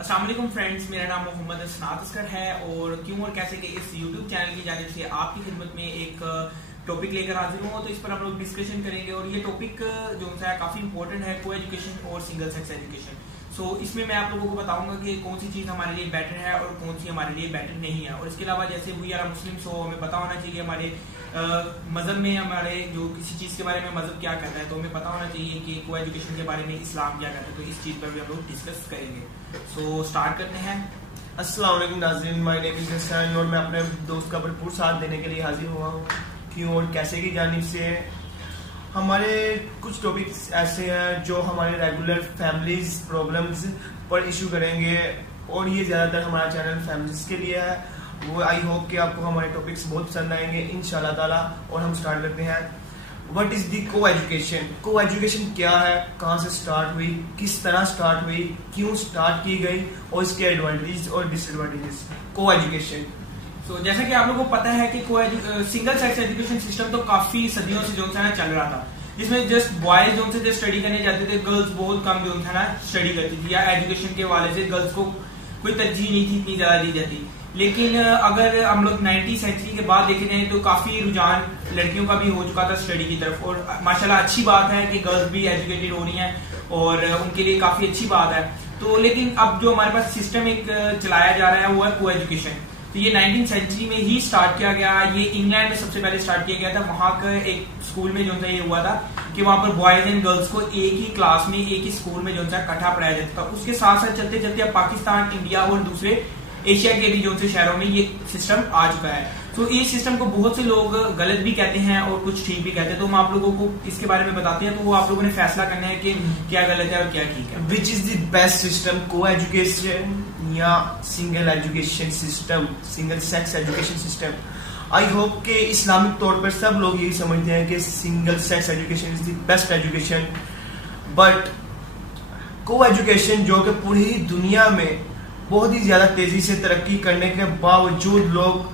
अस्सलाम वालेकुम फ्रेंड्स, मेरा नाम मोहम्मद असनात असगर है और क्यों और कैसे के इस यूट्यूब चैनल की जानिब से आपकी खिदमत में एक टॉपिक लेकर हाजिर हूँ। तो इस पर हम लोग डिस्कशन करेंगे और ये टॉपिक जो है काफी इंपॉर्टेंट है, को एजुकेशन और सिंगल सेक्स एजुकेशन। सो इसमें मैं आप लोगों को बताऊंगा कि कौन सी चीज हमारे लिए बेटर है और कौन सी हमारे लिए बेटर नहीं है। और इसके अलावा जैसे वी आर मुस्लिम, सो हमें पता होना चाहिए हमारे मजहब में हमारे जो किसी चीज के बारे में मजहब क्या कहता है, तो हमें पता होना चाहिए कि को एजुकेशन के बारे में इस्लाम क्या कहता है। तो इस चीज पर भी हम लोग डिस्कस करेंगे। सो स्टार्ट करते हैं। अस्सलाम वालेकुम नाज़रीन, माय नेम इज हसन और मैं अपने दोस्त का भरपूर साथ देने के लिए हाजिर हुआ हूँ। क्यों और कैसे की जानिब से हमारे कुछ टॉपिक्स ऐसे हैं जो हमारे रेगुलर फैमिलीज प्रॉब्लम्स पर इशू करेंगे और ये ज़्यादातर हमारा चैनल फैमिलीज के लिए है। वो आई होप कि आपको हमारे टॉपिक्स बहुत पसंद आएंगे इंशाल्लाह ताला। और हम स्टार्ट करते हैं। व्हाट इज दी को एजुकेशन? को एजुकेशन क्या है, कहाँ से स्टार्ट हुई, किस तरह स्टार्ट हुई, क्यों स्टार्ट की गई और इसके एडवांटेजेस और डिसएडवांटेजेस। को एजुकेशन जैसा कि आप लोगों को पता है कि सिंगल सेक्स एजुकेशन सिस्टम तो काफी सदियों से जो है ना चल रहा था, जिसमें जस्ट बॉयज जो से स्टडी करने जाते थे, गर्ल्स बहुत कम जो है ना स्टडी करती थी, या एजुकेशन के हवाले से गर्ल्स को कोई तरजीह नहीं थी इतनी ज्यादा दी जाती। लेकिन अगर हम लोग 90 सेंचुरी के बाद देखे जाए तो काफी रुझान लड़कियों का भी हो चुका था स्टडी की तरफ। और माशाल्लाह अच्छी बात है कि गर्ल्स भी एजुकेटेड हो रही हैं और उनके लिए काफी अच्छी बात है। तो लेकिन अब जो हमारे पास सिस्टम एक चलाया जा रहा है वो है को एजुकेशन। तो ये 19वीं सेंचुरी में ही स्टार्ट किया गया। ये इंग्लैंड में सबसे पहले स्टार्ट किया गया था। वहां का एक स्कूल में जो है ये हुआ था कि वहां पर बॉयज एंड गर्ल्स को एक ही क्लास में एक ही स्कूल में जो है इकट्ठा पढ़ाया जाता था। उसके साथ साथ चलते चलते अब पाकिस्तान, इंडिया और दूसरे एशिया के भी जो से शहरों में ये सिस्टम आ चुका है। तो इस सिस्टम को बहुत से लोग गलत भी कहते हैं और कुछ ठीक भी कहते हैं। तो हम आप लोगों को इसके बारे में बताते हैं, तो वो आप लोगों ने फैसला करना है कि क्या गलत है और क्या ठीक है। Which is the best system, को एजुकेशन या single education system, single sex education system? I hope के इस्लामिक तौर पर सब लोग यही समझते हैं कि single sex education is the best education. But को एजुकेशन जो कि पूरी दुनिया में बहुत ही ज्यादा तेजी से तरक्की करने के बावजूद लोग,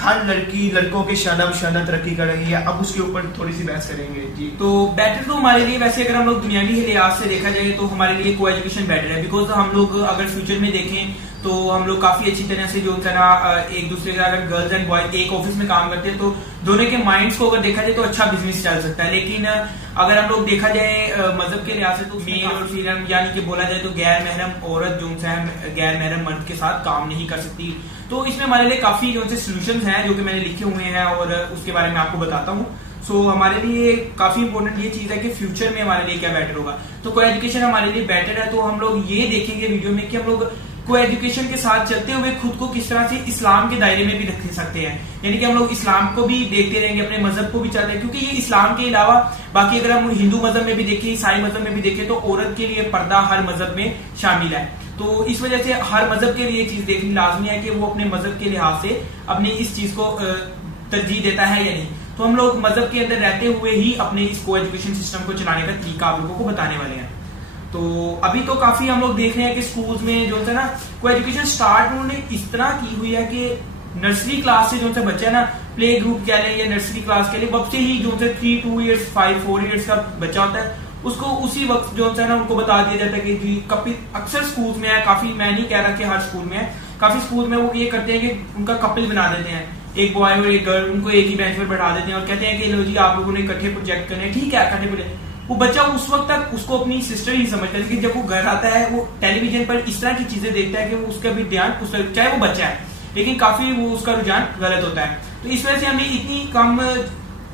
हर लड़की लड़कों के शाना बशाना तरक्की कर रही है। अब उसके ऊपर थोड़ी सी बहस करेंगे जी। तो बेटर तो हमारे लिए, वैसे अगर हम लोग दुनियावी लिहाज से देखा जाए तो हमारे लिए को एजुकेशन बेटर है। बिकॉज हम लोग अगर फ्यूचर में देखें तो हम लोग काफी अच्छी तरह से जो है ना एक दूसरे का, अगर गर्ल्स एंड बॉयज एक ऑफिस में काम करते हैं तो दोनों के माइंड्स को अगर देखा जाए तो अच्छा बिजनेस चल सकता है। लेकिन अगर हम लोग देखा जाए मजहब के लिहाज से तो मेल और फीमेल यानी कि बोला जाए तो गैर महरम औरत जो है गैर महरम मर्द के साथ काम नहीं कर सकती। तो इसमें हमारे लिए काफी जो सोल्यूशंस हैं जो कि मैंने लिखे हुए हैं और उसके बारे में आपको बताता हूँ। सो हमारे लिए काफी इंपॉर्टेंट ये चीज है कि फ्यूचर में हमारे लिए क्या बेटर होगा। तो को एजुकेशन हमारे लिए बेटर है। तो हम लोग ये देखेंगे वीडियो में कि हम लोग को एजुकेशन के साथ चलते हुए खुद को किस तरह से इस्लाम के दायरे में भी रख सकते हैं। यानी कि हम लोग इस्लाम को भी देखते रहेंगे, अपने मजहब को भी चाहते हैं, क्योंकि ये इस्लाम के अलावा बाकी अगर हम हिंदू मजहब में भी देखें, ईसाई मजहब में भी देखें तो औरत के लिए पर्दा हर मजहब में शामिल है। तो इस वजह से हर मजहब के लिए चीज देखनी लाजमी है कि वो अपने मजहब के लिहाज से अपनी इस चीज को तरजीह देता है या नहीं। तो हम लोग मजहब के अंदर रहते हुए ही अपने इस को एजुकेशन सिस्टम को चलाने का तरीका आप लोगों को बताने वाले हैं। तो अभी तो काफी हम लोग देख रहे हैं कि स्कूल्स में जो है ना को एजुकेशन स्टार्ट उन्होंने इस तरह की हुई है कि नर्सरी क्लास से जो है बच्चा है ना, प्ले ग्रुप कह लें या नर्सरी क्लास कह लें, वक्त से ही जो है 3, 2 इयर्स 5, 4 इयर्स का बच्चा होता है, उसको उसी वक्त जो है ना उनको बता दिया जाता है कि जी कपिल। अक्सर स्कूल में है, काफी, मैं नहीं कह रहा कि हर स्कूल में है, काफी स्कूल में वो ये करते हैं कि उनका कपिल बना देते हैं, एक बॉय और एक गर्ल, उनको एक ही बेंच पर बैठा देते हैं और कहते हैं कि लो जी आप लोगों ने इकट्ठे प्रोजेक्ट करने, ठीक है इकट्ठे प्रोजेक्ट। वो बच्चा उस वक्त तक उसको अपनी सिस्टर ही समझता है, लेकिन जब वो घर आता है वो टेलीविजन पर इस तरह की चीजें देखता है कि वो उसका भी ध्यान उस, चाहे वो बच्चा है, लेकिन काफी वो उसका रुझान गलत होता है। तो इस वजह से हमें इतनी कम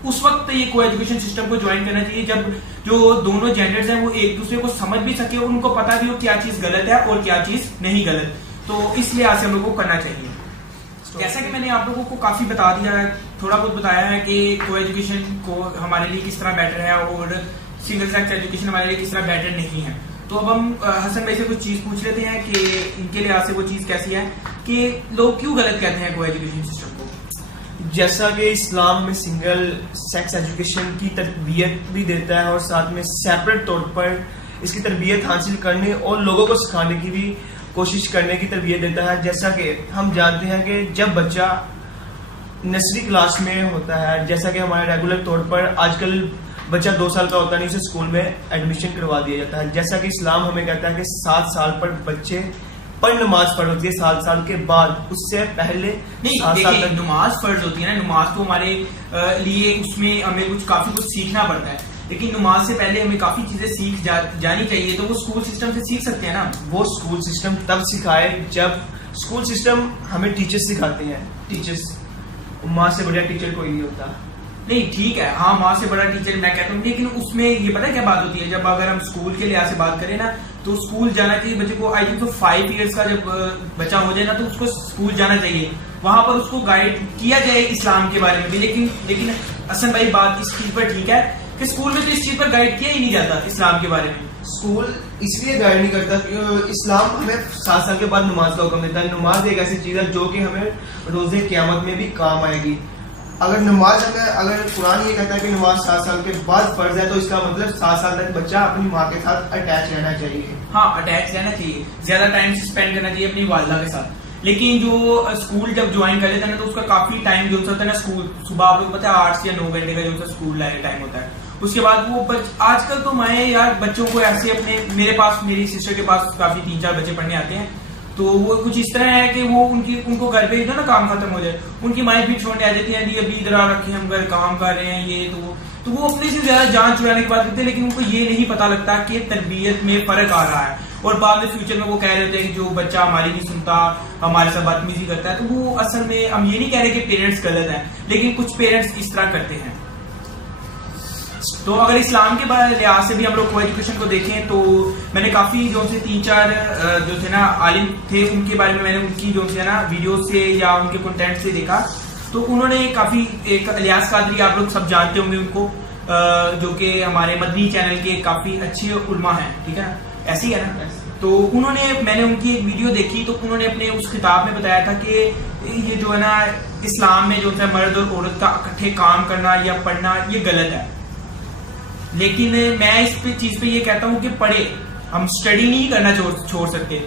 उस वक्त ये को एजुकेशन सिस्टम को ज्वाइन करना चाहिए जब जो दोनों जेंडर्स हैं वो एक दूसरे को समझ भी सके और उनको पता भी हो क्या चीज गलत है और क्या चीज नहीं गलत। तो इस लिहाज से हम लोग को करना चाहिए। जैसा कि मैंने आप लोगों को काफी बता दिया है, थोड़ा बहुत बताया है कि को एजुकेशन को हमारे लिए किस तरह बेटर है और सिंगल सेक्स एजुकेशन हमारे लिए किस तरह बेटर नहीं है। तो अब हम हसन भाई से कुछ चीज पूछ लेते हैं कि इनके लिहाज से वो चीज कैसी है कि लोग क्यों गलत कहते हैं को एजुकेशन सिस्टम को। जैसा कि इस्लाम में सिंगल सेक्स एजुकेशन की तरबियत भी देता है और साथ में सेपरेट तौर पर इसकी तरबियत हासिल करने और लोगों को सिखाने की भी कोशिश करने की तरबियत देता है। जैसा कि हम जानते हैं कि जब बच्चा नर्सरी क्लास में होता है, जैसा कि हमारे रेगुलर तौर पर आजकल बच्चा 2 साल का होता नहीं, उसे स्कूल में एडमिशन करवा दिया जाता है। जैसा कि इस्लाम हमें कहता है कि 7 साल पर बच्चे पर नमाज फर्ज होती है 7 साल के बाद, उससे पहले नहीं। 7 साल तक नमाज फर्ज होती है ना, नमाज तो हमारे लिए उसमें हमें काफी कुछ सीखना पड़ता है, लेकिन नमाज से पहले हमें काफी चीजें सीख जानी चाहिए। तो वो स्कूल सिस्टम से सीख सकते हैं ना। वो स्कूल सिस्टम तब सिखाए जब स्कूल सिस्टम हमें टीचर्स सिखाते हैं। टीचर्स, माँ से बढ़िया टीचर कोई नहीं होता। नहीं ठीक है, हाँ माँ से बड़ा टीचर मैं कहता हूँ, लेकिन उसमें ये पता है क्या बात होती है, जब अगर हम स्कूल के लिहाज से बात करें ना, तो स्कूल जाना चाहिए बच्चे को। आई थिंक तो 5 इयर्स का जब बच्चा हो जाए ना, तो उसको स्कूल जाना चाहिए, वहां पर उसको गाइड किया जाए इस्लाम के बारे में भी। लेकिन हसन भाई बात इस चीज पर ठीक है कि स्कूल में तो इस चीज पर गाइड किया ही नहीं जाता इस्लाम के बारे में। स्कूल इसलिए गाइड नहीं करता क्योंकि इस्लाम हमें 7 साल के बाद नमाज का हुक्म देता है। नमाज एक ऐसी चीज है जो कि हमें रोजे क़यामत में भी काम आएगी। अगर नमाज अगर कुरान ये कहता है कि नमाज 7 साल के बाद फर्ज है, तो इसका मतलब 7 साल तक बच्चा अपनी माँ के साथ अटैच रहना चाहिए। हाँ अटैच रहना चाहिए, ज्यादा टाइम स्पेंड करना चाहिए अपनी वालिदा के साथ। लेकिन जो स्कूल जब ज्वाइन कर लेता है ना, तो उसका काफी टाइम जो होता है ना, स्कूल सुबह आप लोग पता है 8 से 9 घंटे का जो स्कूल टाइम होता है। उसके बाद वो आजकल तो मैं यार बच्चों को ऐसे अपने, मेरे पास मेरी सिस्टर के पास काफी 3-4 बच्चे पढ़ने आते हैं, तो वो कुछ इस तरह है कि वो उनको घर पे जो ना काम खत्म हो जाए, उनकी माएँ भी छोड़ने आ जाती हैं, अभी इधर आ रखे हम घर काम कर रहे हैं ये तो वो अपने से ज्यादा जान छुड़ाने की बात करते हैं, लेकिन उनको ये नहीं पता लगता कि तरबियत में फर्क आ रहा है। और बाद में फ्यूचर में वो कह रहे थे कि जो बच्चा हमारी नहीं सुनता, हमारे साथ बदतमीजी करता है, तो वो असल में हम ये नहीं कह रहे कि पेरेंट्स गलत है, लेकिन कुछ पेरेंट्स इस तरह करते हैं। तो अगर इस्लाम के लिहाज से भी हम लोग को एजुकेशन को देखें, तो मैंने काफी जो से 3-4 जो थे ना आलिम थे, उनके बारे में मैंने उनकी जो है ना वीडियो से या उनके कंटेंट से देखा, तो उन्होंने काफी, एक इलियास कादरी आप लोग सब जानते होंगे उनको, जो कि हमारे मदनी चैनल के काफी अच्छे उलमा हैं, ठीक है ना, ऐसे ही है ना। तो मैंने उनकी एक वीडियो देखी, तो उन्होंने अपने उस खिताब में बताया था कि ये जो है ना इस्लाम में जो है मर्द और औरत का इकट्ठे काम करना या पढ़ना ये गलत है। लेकिन मैं इस चीज पे ये कहता हूँ कि पढ़े, हम स्टडी नहीं करना छोड़ सकते।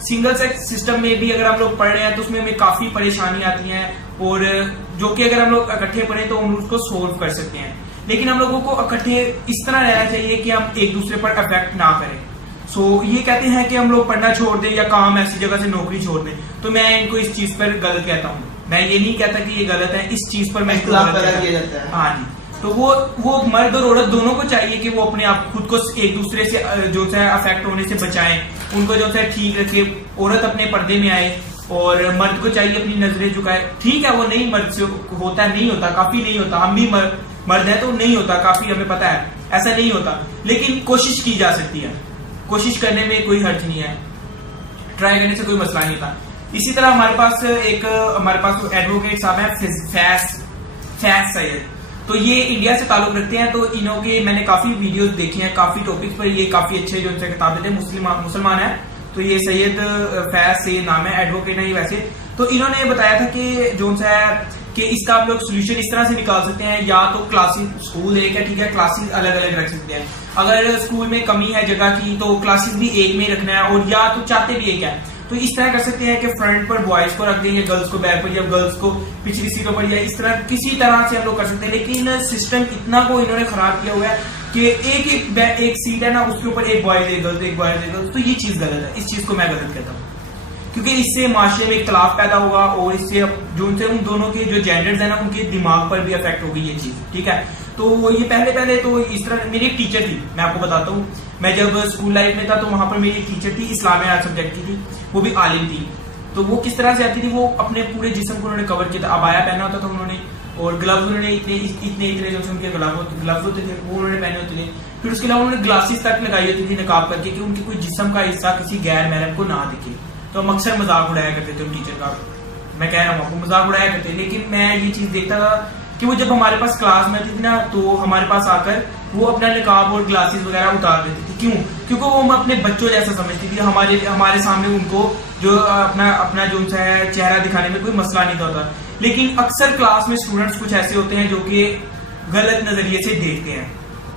सिंगल सेक्स सिस्टम में भी अगर हम लोग पढ़ रहे हैं तो उसमें हमें काफी परेशानी आती है, और जो कि अगर हम लोग इकट्ठे पढ़े तो हम उसको सोल्व कर सकते हैं। लेकिन हम लोगों को इकट्ठे इस तरह रहना चाहिए कि हम एक दूसरे पर अफेक्ट ना करें। ये कहते हैं कि हम लोग पढ़ना छोड़ दें या काम ऐसी जगह से नौकरी छोड़ दें, तो मैं इनको इस चीज पर गलत कहता हूँ। मैं ये नहीं कहता कि ये गलत है, इस चीज पर मैं हाँ जी। तो वो मर्द और औरत दोनों को चाहिए कि वो अपने आप खुद को एक दूसरे से जो है अफेक्ट होने से बचाएं, उनको जो है ठीक रखे। औरत अपने पर्दे में आए और मर्द को चाहिए अपनी नजरें झुकाए। ठीक है, वो नहीं मर्द से होता है, नहीं होता, काफी नहीं होता, हम भी मर्द है तो नहीं होता, काफी हमें पता है ऐसा नहीं होता, लेकिन कोशिश की जा सकती है। कोशिश करने में कोई हर्ज नहीं है, ट्राई करने से कोई मसला नहीं था। इसी तरह हमारे पास एडवोकेट साहब है फैज सैयद, तो ये इंडिया से ताल्लुक रखते हैं। तो इन्हों के मैंने काफी वीडियोस देखी हैं, काफी टॉपिक्स पर, ये काफी अच्छे जो उनसे किताब देते हैं, मुसलमान है। तो ये सैयद फैज से नाम है, एडवोकेट है ये वैसे। तो इन्होंने बताया था कि जो है कि इसका आप लोग सोल्यूशन इस तरह से निकाल सकते हैं, या तो क्लासेस, स्कूल एक है ठीक है, क्लासेस अलग अलग रख सकते हैं। अगर स्कूल में कमी है जगह की तो क्लासेस भी एक में रखना है, और या तो चाहते भी एक है तो इस तरह कर सकते हैं कि फ्रंट पर बॉयज को रख दें या गर्ल्स को बैक पर, या गर्ल्स को पिछली सीटों पर, या इस तरह किसी तरह से हम लोग कर सकते हैं। लेकिन सिस्टम इतना को इन्होंने खराब किया हुआ है कि एक सीट है ना, उसके ऊपर एक बॉयज एक गर्ल्स, एक बॉयज एक गर्ल्स, तो ये चीज गलत है। इस चीज को मैं गलत कहता हूँ, क्योंकि इससे माशरे में इख्तलाफ पैदा होगा, और इससे जो उन दोनों के जो जेंडर्स है ना, उनके दिमाग पर भी अफेक्ट होगी ये चीज, ठीक है। तो ये पहले तो इस तरह, मेरी एक टीचर थी, मैं आपको बताता हूँ, मैं जब स्कूल लाइफ में था तो वहां पर मेरी टीचर थी, इस्लामिक सब्जेक्ट की थी, वो भी आलिम थी। तो वो किस तरह से आती थी, वो अपने पूरे जिस्म को उन्होंने कवर किया था, अबाया पहना होता था उन्होंने, और ग्लव्स उन्होंने इतने जो उनके ग्लव्स होते थे वो उन्होंने पहने होते थे। फिर उसके अलावा उन्होंने ग्लासेस तक लगाई होती थी नकाब करके, कि उनकी कोई जिस्म का हिस्सा किसी गैर महरम को ना दिखे। तो हम अक्सर मजाक उड़ाया करते थे उन टीचर का, मैं कह रहा हूँ आपको, मजाक उड़ाया करते। लेकिन मैं ये चीज देखता था कि वो जब हमारे पास क्लास में आती थी ना, तो हमारे पास आकर वो अपना निकाब और ग्लासेस वगैरह उतार देती थी। क्यों? क्योंकि वो हम अपने बच्चों जैसा समझती थी। हमारे सामने उनको जो अपना जो है चेहरा दिखाने में कोई मसला नहीं होता। लेकिन अक्सर क्लास में स्टूडेंट्स कुछ ऐसे होते हैं जो कि गलत नजरिए से देखते हैं।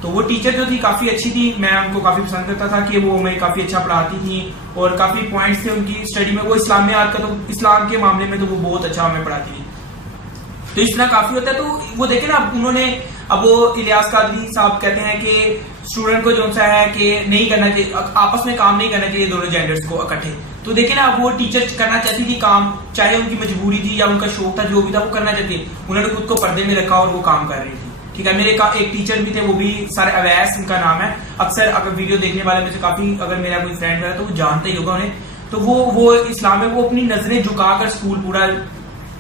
तो वो टीचर जो थी काफी अच्छी थी, मैं उनको काफी पसंद करता था कि वो हमें काफी अच्छा पढ़ाती थी, और काफी पॉइंट्स थे उनकी स्टडी में। वो इस्लाम में आज का, तो इस्लाम के मामले में तो वो बहुत अच्छा हमें पढ़ाती थी। तो इस तरह काफी होता है। तो वो देखे ना, उन्होंने अब वो इलियास कादरी साहब कहते हैं कि स्टूडेंट को जो सा है कि नहीं करना चाहिए, आपस में काम नहीं करना चाहिए दोनों जेंडर्स को इकट्ठे। तो देखिए ना, वो टीचर करना चाहती थी काम, चाहे उनकी मजबूरी थी या उनका शौक था, जो भी था वो करना चाहती है। उन्होंने खुद को पर्दे में रखा और वो काम कर रही थी। ठीक है, मेरे एक टीचर भी थे, वो भी सर अवैस उनका नाम है। अक्सर अगर वीडियो देखने वाले में से काफी, अगर मेरा कोई फ्रेंड है तो वो जानते ही होगा उन्हें। तो वो इस्लाम में वो अपनी नजरें झुकाकर स्कूल पूरा,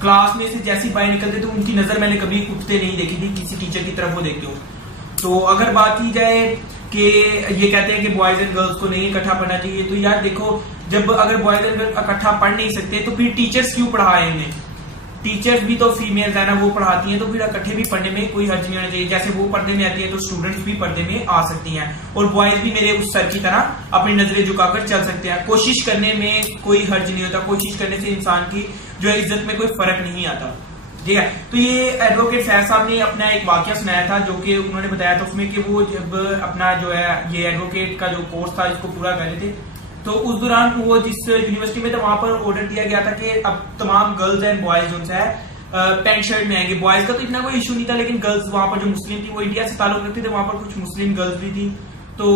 क्लास में से जैसी बाहर निकलते तो उनकी नजर मैंने कभी उठते नहीं देखी थी किसी टीचर की तरफ वो देखते हो। तो अगर बात की जाए कि ये कहते हैं कि बॉयज एंड गर्ल्स को नहीं इकट्ठा पढ़ना चाहिए, तो यार देखो, जब अगर बॉयज एंड गर्ल्स इकट्ठा पढ़ नहीं सकते तो फिर टीचर्स क्यों पढ़ाए उन्हें? टीचर्स भी तो फीमेल्स है ना, वो पढ़ाती हैं, तो फिर इकट्ठे भी पढ़ने में कोई हर्ज नहीं होना चाहिए। जैसे वो पर्दे में आती है तो स्टूडेंट्स भी पर्दे में आ सकती हैं, और बॉयज भी मेरे उस सर की तरह अपनी नजरें झुकाकर चल सकते हैं। कोशिश करने में कोई हर्ज नहीं होता, कोशिश करने से इंसान की जो है इज्जत में कोई फर्क नहीं आता। ठीक है, तो ये एडवोकेट फैज साहब ने अपना एक वाकया सुनाया था, जो कि उन्होंने बताया था उसमें कि वो जब अपना जो है ये एडवोकेट का जो कोर्स था इसको पूरा कर रहे थे, तो उस दौरान वो जिस यूनिवर्सिटी में था वहां पर ऑर्डर दिया गया था कि अब तमाम गर्ल्स एंड बॉयज जो है पैंट शर्ट में आएंगे। बॉयज का तो इतना कोई इशू नहीं था, लेकिन गर्ल्स वहां पर जो मुस्लिम थी, वो इंडिया से ताल्लुक रखते थे, वहां पर कुछ मुस्लिम गर्ल्स भी थी। तो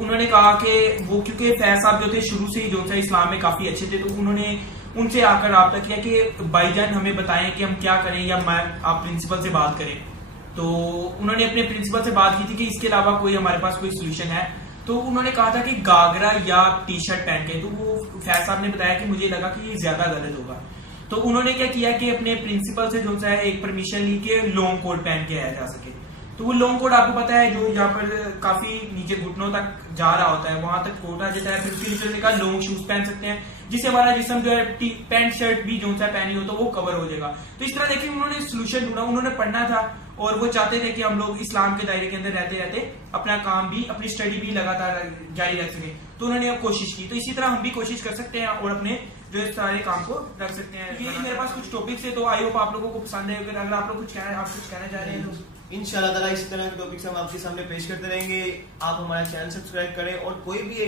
उन्होंने कहा कि वो, क्योंकि फैज साहब जो थे शुरू से ही जो है इस्लाम में काफी अच्छे थे, तो उन्होंने उनसे आकर राब्ता किया कि भाईजान हमें बताएं कि हम क्या करें, या आप प्रिंसिपल से बात करें। तो उन्होंने अपने प्रिंसिपल से बात की थी कि इसके अलावा कोई हमारे पास कोई सोल्यूशन है। तो उन्होंने कहा था कि गागरा या टी शर्ट पहन के, तो वो फैज साहब ने बताया कि मुझे लगा कि ये ज्यादा गलत होगा। तो उन्होंने क्या किया कि अपने प्रिंसिपल से जो है एक परमिशन ली कि लॉन्ग कोट पहन के आया जा सके। तो वो लॉन्ग कोट आपको पता है जो यहाँ पर काफी नीचे घुटनों तक जा रहा होता है, वहां तक कोट आ जाता है। फिर उसके नीचे ने कहा लॉन्ग शूज पहन सकते हैं, जिससे हमारा जिस्म जो है पैंट शर्ट भी जो है पहनी हो तो वो कवर हो जाएगा। तो इस तरह देखिए उन्होंने सोल्यूशन ढूंढा, उन्होंने पढ़ना था और वो चाहते थे कि हम लोग इस्लाम के दायरे के अंदर रहते रहते अपना काम भी, अपनी स्टडी भी लगातार जारी रख सके। तो उन्होंने अब कोशिश की, तो इसी तरह हम भी कोशिश कर सकते हैं और अपने जो सारे काम को रख सकते हैं। ये मेरे पास कुछ टॉपिक्स है, तो आई होप आप लोगों को पसंद है। अगर आप लोग कुछ कहना चाह रहे हैं तो इंशाल्लाह ताला इसी तरह के टॉपिक्स हम आपके सामने पेश करते रहेंगे। आप हमारा चैनल सब्सक्राइब करें, और कोई भी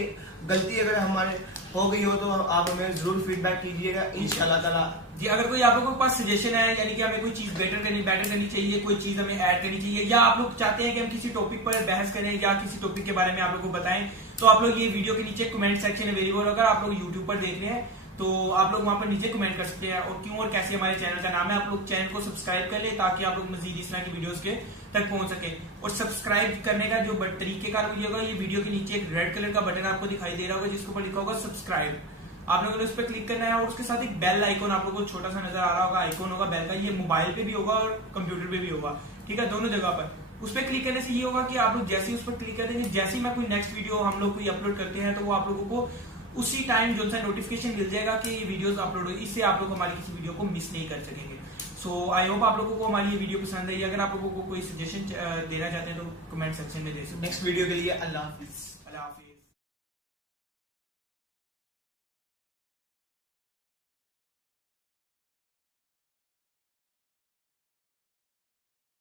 गलती अगर हमारे हो गई हो तो आप हमें जरूर फीडबैक कीजिएगा इंशाल्लाह ताला। जी, अगर कोई आप लोगों के पास सजेशन है, यानी कि हमें कोई चीज बेटर करनी चाहिए, कोई चीज हमें ऐड करनी चाहिए, या आप लोग चाहते हैं कि हम किसी टॉपिक पर बहस करें या किसी टॉपिक के बारे में आप लोग को बताएं, तो आप लोग ये वीडियो के नीचे कमेंट सेक्शन अवेलेबल होगा। आप लोग यूट्यूब पर देख रहे हैं तो आप लोग वहां पर नीचे कमेंट कर सकते हैं, और क्यों और कैसे हमारे चैनल का नाम है। आप लोग चैनल को सब्सक्राइब कर ले ताकि आप लोग मजीद इस तरह की वीडियोस के तक पहुंच सके। और सब्सक्राइब करने का जो तरीकेकार होगा, ये वीडियो के नीचे एक रेड कलर का बटन आपको दिखाई दे रहा होगा जिसके ऊपर लिखा होगा सब्सक्राइब। आप लोगों ने उस पर क्लिक करना है, और उसके साथ एक बेल आइकॉन आप लोगों को छोटा सा नजर आ रहा होगा, आइकॉन होगा बेल का। ये मोबाइल पे भी होगा और कंप्यूटर पे भी होगा, ठीक है, दोनों जगह पर। उस पर क्लिक करने से ये होगा कि आप लोग जैसे ही उस पर क्लिक करेंगे, जैसे ही मैं कोई नेक्स्ट वीडियो हम लोग कोई अपलोड करते हैं, तो वो आप लोगों को उसी टाइम जो है नोटिफिकेशन मिल जाएगा कि ये वीडियोस अपलोड हुई। इससे आप लोग हमारी किसी वीडियो को मिस नहीं कर सकेंगे। सो आई होप आप लोगों को हमारी ये वीडियो पसंद आई। अगर आप लोगों को कोई सजेशन देना चाहते हैं तो कमेंट सेक्शन में दे सकते हैं। नेक्स्ट वीडियो के लिए अल्लाह हाफिज।